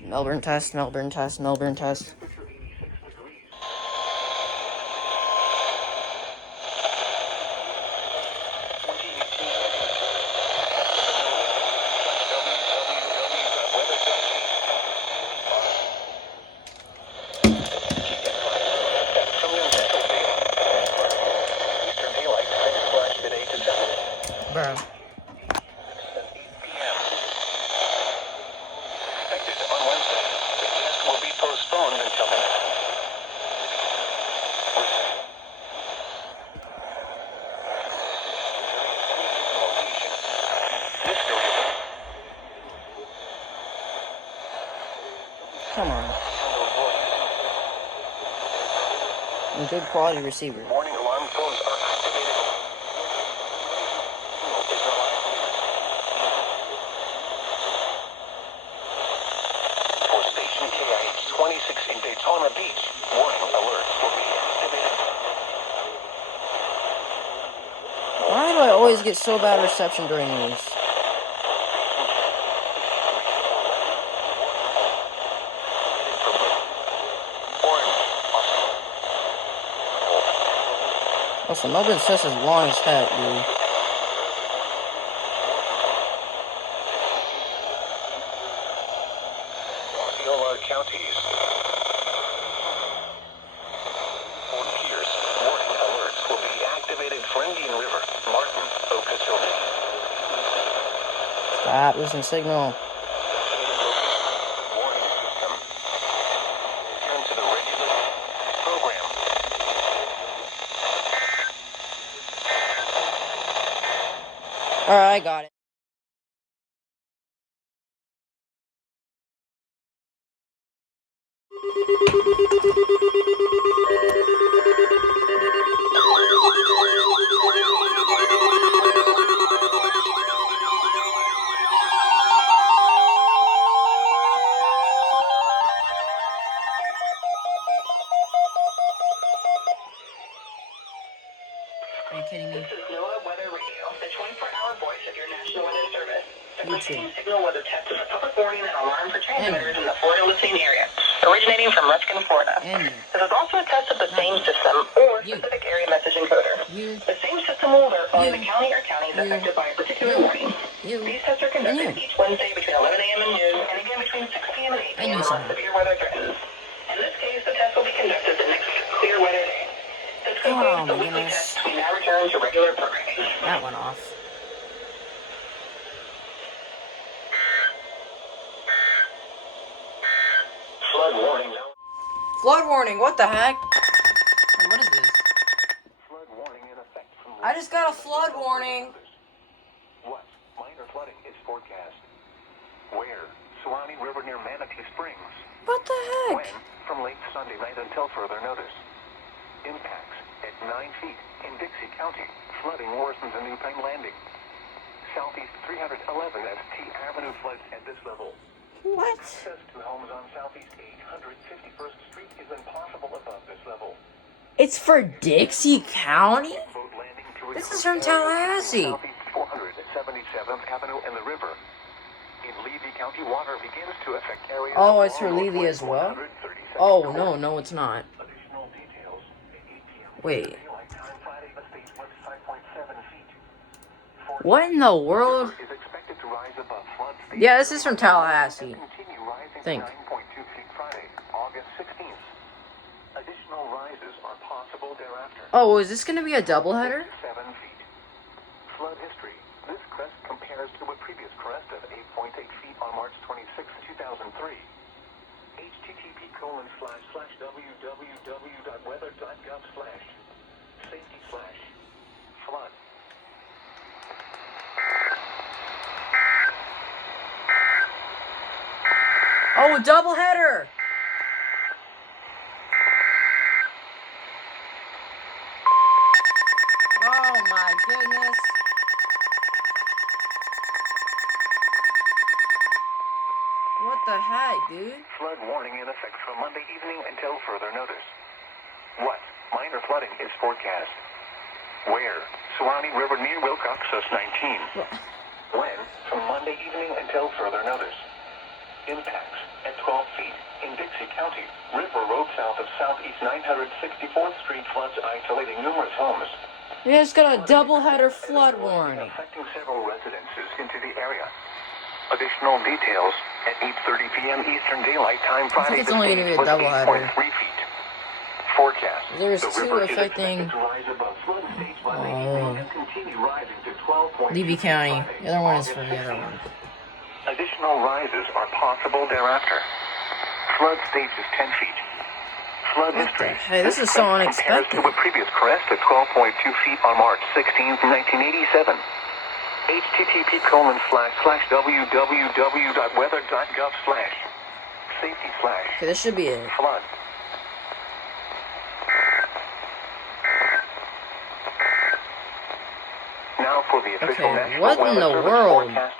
Melbourne test, Melbourne test, Melbourne test. Bro. Come on. And good quality receiver. Warning alarm phones are activated. For station KIH 26 in Daytona Beach, warning alerts will be activated. Why do I always get so bad reception during these? Also, Melbourne test is long as heck, dude. Osceola counties. Fort Pierce, warning alerts will be activated for Indian River, Martin, Okeechobee. Stop losing signal. Warning system. Return to the regular program. Alright, I got it. Are you kidding me? This is NOAA Weather Radio, the 24-hour voice of your National Weather Service. The YouTube. signal weather test is a public warning and alarm for transmitters in the Florida listening area, originating from Ruskin, Florida. And This is also a test of the same system or specific area message encoder. The same system will alert only the county or counties affected by a particular warning. These tests are conducted each Wednesday between 11 a.m. and noon, and again between 6 p.m. and 8 p.m. unless severe weather threatens. In this case, the test will be conducted the next clear weather day. This concludes the weekly test. We now return to regular programming. that went off. Flood warning. Flood warning, what the heck? Wait, what is this? Flood warning in effect from. I just got a flood warning. What? Minor flooding is forecast. Where? Suwannee River near Manatee Springs. What the When? heck? From late Sunday night until further notice. Impacts at 9 feet in Dixie County. Flooding worsens in New Penn Landing. Southeast 311 as T Avenue floods at this level. What? Access to homes on Southeast 851st Street is impossible above this level. It's for Dixie County? Boat landing to This is from Tallahassee. Southeast 477th Avenue and the river. In Levy County, water begins to affect areas. Oh, it's for Levy as well? Oh, no, it's not. Additional details at 8 p.m. Wait. Daylight time Friday, the state's website 0.7 feet. What in the world? Is expected to rise above flood stage. Yeah, this is from Tallahassee. Continue rising Think. to 9.2 feet Friday, August 16th. Additional rises are possible thereafter. Oh, is this gonna be a doubleheader? 7 feet. Flood history. This crest compares to a previous crest of 8.8 feet on March 26, 2003. http://www.weather.gov/safety/flood. Oh, a doubleheader! Oh my goodness. What the heck, dude? Flood warning in effect from Monday evening until further notice. What? Minor flooding is forecast. Where? Suwannee River near Wilcox, 19. When? From Monday evening until further notice. Impacts at 12 feet in Dixie County. River Road south of Southeast 964th Street floods isolating numerous homes. Yeah, it's got a doubleheader flood warning. Affecting several residences into the area. Additional details at 8:30 p.m. Eastern Daylight Time Friday. It's only going to be a was doubleheader. 8.3 feet. Forecast. There's The two river is affecting expected to rise above flood stage by May and continue rising to 12.2 Debby feet County. Friday, The other one is August for the other 16th. one. Additional rises are possible thereafter. Flood stage is 10 feet. Flood What history. the heck? This is crest so compares unexpected. to a previous crest of 12.2 feet on March 16th, 1987. http://www.weather.gov/safety/ Okay, this should be it. flood. Now for the official Okay, National what in Weather the Service world? forecast